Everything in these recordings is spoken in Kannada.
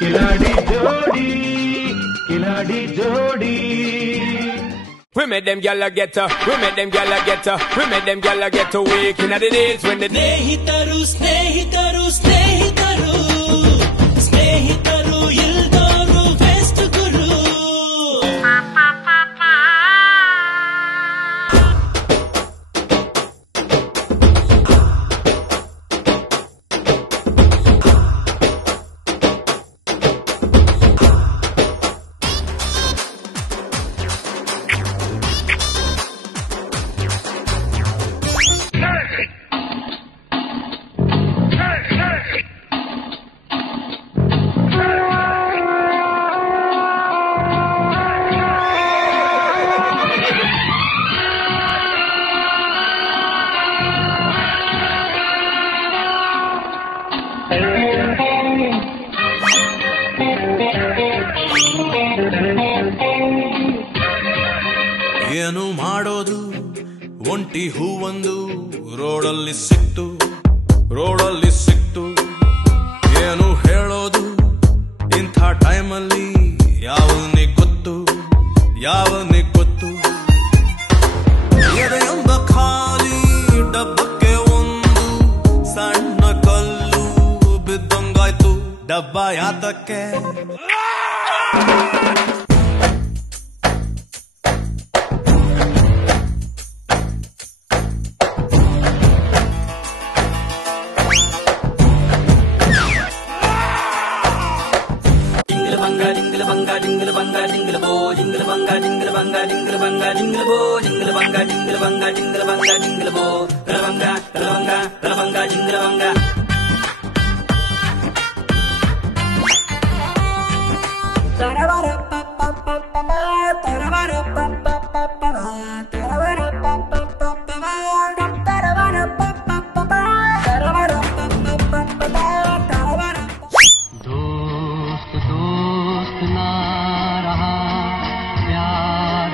खिलाड़ी जोड़ी खिलाड़ी जोड़ी We make them gyal get up, we make them gyal get up, we make them gyal get awake in the days when the ಸ್ನೇಹಿತರು ಸ್ನೇಹಿತರು ಸ್ನೇಹಿತರು ಸ್ನೇಹಿತರು ಇಲ್ದೋರು ಬೆಸ್ಟ್ ಗುರು ಏನು ಮಾಡೋದು ಒಂಟಿ ಹೂವೊಂದು ರೋಡಲ್ಲಿ ಸಿಕ್ತು ಏನು ಹೇಳೋದು ಇಂಥ ಟೈಮಲ್ಲಿ ಯಾವನಿಗೆ ಗೊತ್ತು ಎದೆಯೊಂದ ಖಾಲಿ ಡಬ್ಬಕ್ಕೆ ಒಂದು ಸಣ್ಣ ಕಲ್ಲು ಬಿದ್ದಂಗಾಯ್ತು ಡಬ್ಬ ಯಾತಕ್ಕೆ jingle banga jingle bo jingle banga jingle banga jingle banga jingle bo jingle banga jingle banga jingle banga jingle bo rabanga jingle banga taravara pa pa pa pa taravara pa pa pa pa taravara pa pa pa pa taravara pa pa pa pa taravara pa pa pa pa taravara dost na रहा प्यार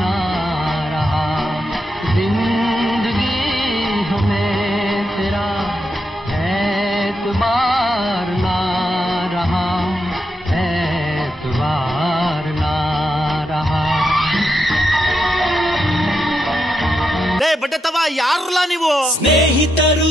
ना रहा जिंदगी हमें तेरा एतबार ना रहा बटे तवा यारला ನೀವು ಸ್ನೇಹಿತರು